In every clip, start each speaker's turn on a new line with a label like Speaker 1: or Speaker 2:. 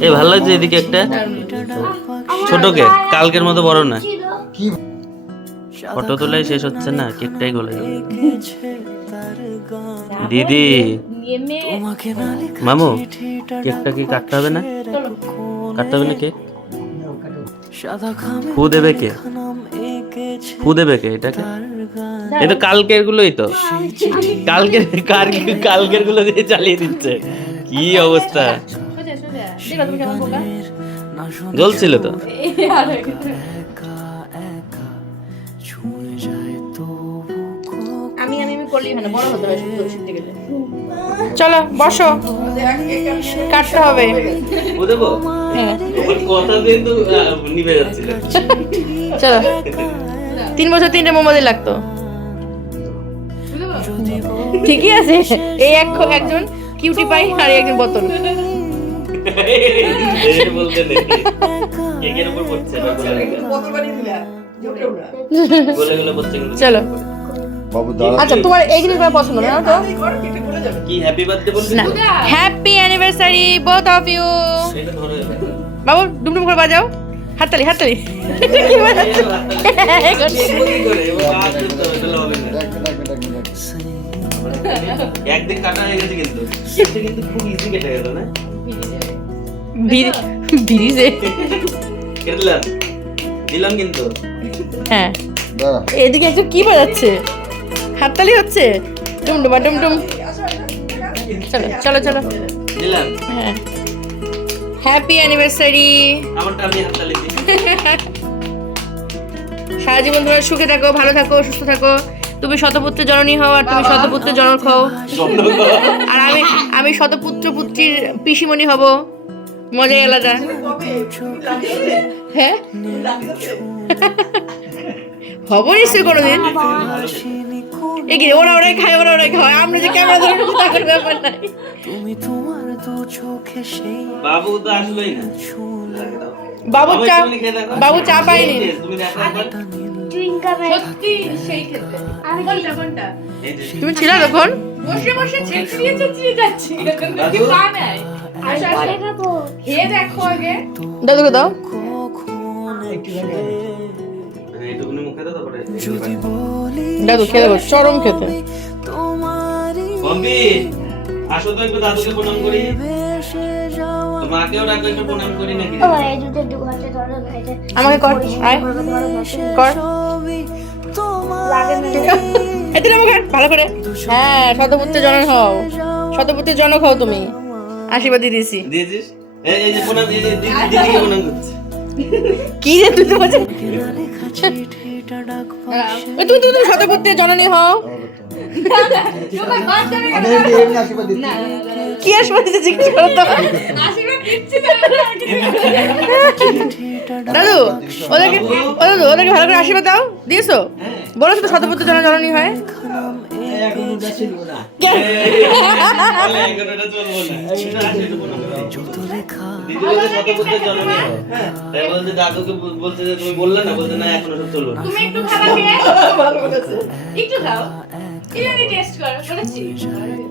Speaker 1: এই ভালো লাগছে এদিকে একটা? ছোট কেক, কালকের মতো বড় না? ফটো তোলাই শেষ হচ্ছে না, কেকটাই গলে গেল। দিদি। মামু, কেকটা কি কাটতে হবে না? কাটতে হবে না কেক? ফু দেবে কে? ফু দেবে কে এটাকে? এই তো কালকের গুলোই তো। কালকের, কার- কালকেরগুলো দিয়ে চালিয়ে দিচ্ছে। কি অবস্থা? জ্বলছিল তো।
Speaker 2: আমি আমি আমি করলেই বড় হতে হবে শিখতে গেলে চলো বসো। কাটতে হবে। চলো। তিন বছর তিনটে মোমবাতি লাগতো। ঠিকই আছে এই এক একজন কিউটি পাই আর একজন বোতল
Speaker 1: এই বলতে নেই। কেকের উপর পড়ছে এবার গলে গেলে। গলে গলে পড়ছে কিন্তু।
Speaker 2: চলো।
Speaker 3: বাবু দাঁড়া
Speaker 2: আচ্ছা তোমার এই জিনিসটা পছন্দ না তো?
Speaker 1: কি হ্যাপি বার্থডে
Speaker 2: না। Happy anniversary both of you বাবু ডুমডুম করে বাজাও। হাততালি হাততালি।
Speaker 1: একদিন কাটা হয়ে গেছে কিন্তু। কিন্তু খুব ইজি কেটে গেল না?
Speaker 2: বিরিজে
Speaker 1: দিলাম দিলাম কিন্তু।
Speaker 2: হ্যাঁ। এদিকে একটু কি বাজাচ্ছে? হাততালি হচ্ছে? ডুমডুমা ডুমডুম চলো চলো চলো।
Speaker 1: দিলাম।
Speaker 2: হ্যাঁ। হ্যাপি অ্যানিভার্সারি
Speaker 1: আমারটা আমি হাততালি দিই।
Speaker 2: সারা জীবন তোমার সুখে থাকো ভালো থাকো সুস্থ থাকো। তুমি শতপুত্র জননী হও আর তুমি শতপুত্র জনক হও। আর আমি আমি শতপুত্র পুত্রীর পিসিমণি হব। মজাই আলাদা হ্যাঁ? হব নিশ্চয়ই কোনোদিন? এগিয়ে ওরা ওরাই খায় ওরা ওরাই খায়। আমরা যে ক্যামেরা ধরে ব্যাপার নাই।
Speaker 1: বাবু তো আসলোই না।
Speaker 2: বাবু চা
Speaker 1: তুমি
Speaker 2: বাবু চা পাইনি
Speaker 1: তুমি
Speaker 4: সেই
Speaker 2: তুমি ছিল তখন?
Speaker 4: বসে বসে চেঁচিয়ে চেঁচিয়ে যাচ্ছি। পা নেয় খেয়ে দেখো আগে।
Speaker 2: দাদুকে দাও
Speaker 1: এইটুকুনি মুখে দাও, তারপরে
Speaker 2: দাদু খেতে দেবো চরম খেতে।
Speaker 1: আসো তো একটু দাদুকে প্রণাম করি। মাকেও ডাকো একটু প্রণাম করি নাকি?
Speaker 2: আমাকে কর আয়। কর। আমাকে ভালো করে। হ্যাঁ শতপুত্র জনক হও। শতপুত্র জনক হও তুমি। আশীর্বাদ দিয়ে দিয়েছি।
Speaker 1: দিয়েছিস? এই এই যে প্রণাম এই যে দিদিকে প্রণাম করছে
Speaker 2: কি রে তুই তো বলছিস? তুমি তুমি তুমি জননী হও। কি আশীর্বাদ দিতে জিজ্ঞেস করো তো। দাদু ওদেরকে ওদেরকে ভালো করে আশীর্বাদ দাও। দিয়েছ? বলেছ তো শতপুত্র জন জননী হয়।
Speaker 1: দাদুকে তুমি বললে না বলছে না এখন ওসব চলবে না
Speaker 4: তুমি একটু খাবার খেয়ে একটু খাও টেস্ট করো বলেছি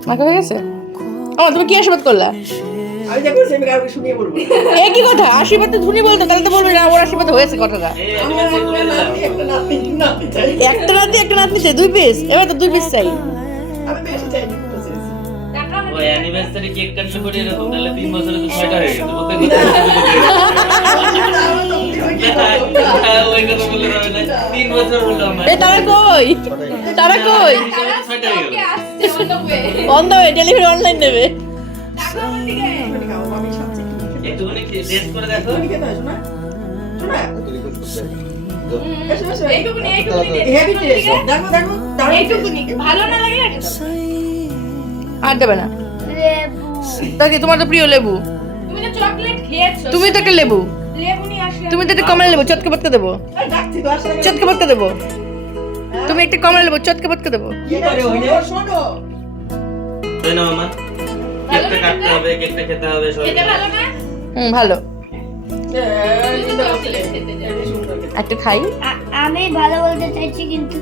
Speaker 2: মাকে হয়ে গেছে? ও তুমি কি আশীর্বাদ করলা?
Speaker 5: আমি যা করছি আমি কাউকে শুনিয়ে বলব।
Speaker 2: এ কি কথা? আশীর্বাদ তো ধুনি বলতো তাহলে তো বলবে না ওর আশীর্বাদ হয়েছে কথাটা।
Speaker 5: একটা নাতি
Speaker 2: একটা নাতি একটা নাতনি চাই দুই পিস এবার তো দুই পিস চাই।
Speaker 5: আমি বেশি চাই
Speaker 1: ওই অ্যানিভার্সারি কেক কাটলে করে এরকম তাহলে তিন বছরে তো ছয়টা হয়ে গেছে প্রত্যেক বছর
Speaker 2: তারা কই? তারা কই?
Speaker 1: হয়ে।
Speaker 2: অন ডেলিভারি অনলাইন নেবে।
Speaker 1: টেস্ট করে দেখো।
Speaker 5: খেতে হয় শোনা শোনা এসো এসো।
Speaker 4: এইটুকুনি, এইটুকুনি
Speaker 5: হেভি টেস্ট দেখো দেখো
Speaker 4: এইটুকুনি। ভালো না লাগলে
Speaker 2: আর দেবে না। তা কি তোমার তো প্রিয় লেবু।
Speaker 4: তুমি তো চকলেট খেয়েছো।
Speaker 2: তুমি তো একটা লেবু তুমি তো একটা কমলা লেবু চটকে পটকে দেবো। চটকে পটকে দেবো। তুমি একটা কমলা লেবু চটকে পটকে দেবো।
Speaker 5: কি করে হইলে শোনো।
Speaker 1: মামা কেকটা কাটতে হবে কেকটা খেতে হবে সবাই
Speaker 4: খেতে ভালো না?
Speaker 2: হুম ভালো।
Speaker 4: তো
Speaker 2: একটু খাই।
Speaker 6: আমি ভালো বলতে চাইছি কিন্তু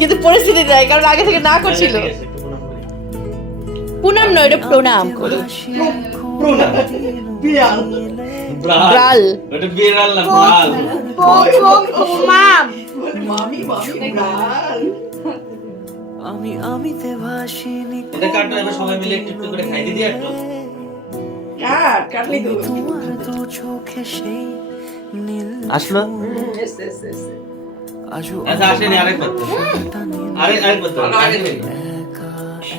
Speaker 2: কিন্তু পরিস্থিতি দেয় কারণ আগে থেকে না করছিল।
Speaker 1: একটু প্রণাম
Speaker 2: পুনাম নয় এটা প্রণাম। করি
Speaker 1: ব্রাল
Speaker 2: ব্রাল
Speaker 7: আমি আমিতে ভাসিনি
Speaker 1: এটা কাটো এবার সবাই মিলে একটু একটু করে খাই দিদি একটু?
Speaker 5: কাট কাটলি তো
Speaker 7: তোমার চোখে সেই নীল
Speaker 1: আসলো?
Speaker 5: এস এস এস
Speaker 7: আজও
Speaker 1: আচ্ছা আসেনি আরেকবার তো। আরেকবার তো। আগে থেকে।
Speaker 7: একা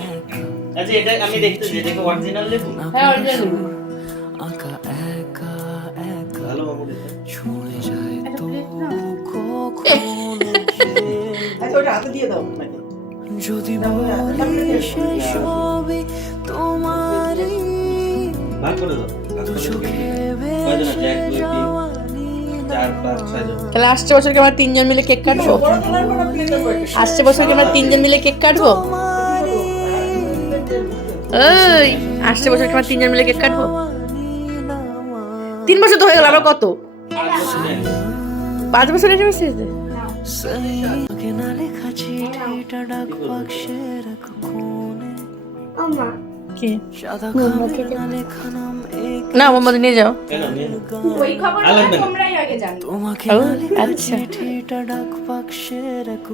Speaker 7: একা
Speaker 1: আচ্ছা এটা আমি দেখতে যে এটা অরিজিনাল লেবু?
Speaker 2: হ্যাঁ অরিজিনাল
Speaker 7: আঁকা একা একা
Speaker 1: ভালো বাবু
Speaker 7: ছুঁয়ে যায় তো কখনো
Speaker 5: আচ্ছা ওটা হাতে দিয়ে দাও
Speaker 7: যদি বলি সে সবই তোমারই
Speaker 1: ভাগ করে দাও।
Speaker 2: তাহলে আসছে বছর কি আমরা তিনজন মিলে কেক কাটবো? আসছে বছর কি আমরা তিনজন মিলে কেক কাটবো? এই আসছে বছর কি আমরা তিনজন মিলে কেক কাটবো? তিন বছর তো হয়ে গেল আমরা কত? পাঁচ বছর এসে বেশি
Speaker 7: লেখা চিঠিটা ডাক কোণে
Speaker 2: কি?
Speaker 7: সাদা খামে না
Speaker 2: মোহাম্মদ নিয়ে যাও।
Speaker 4: ওই খবরটা তোমরাই আগে জানো।
Speaker 7: তোমাকে
Speaker 2: আচ্ছা।
Speaker 7: চিঠিটা ডাক বাক্সের এক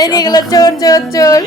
Speaker 2: এই নিয়ে গেল চোর চোর চোর।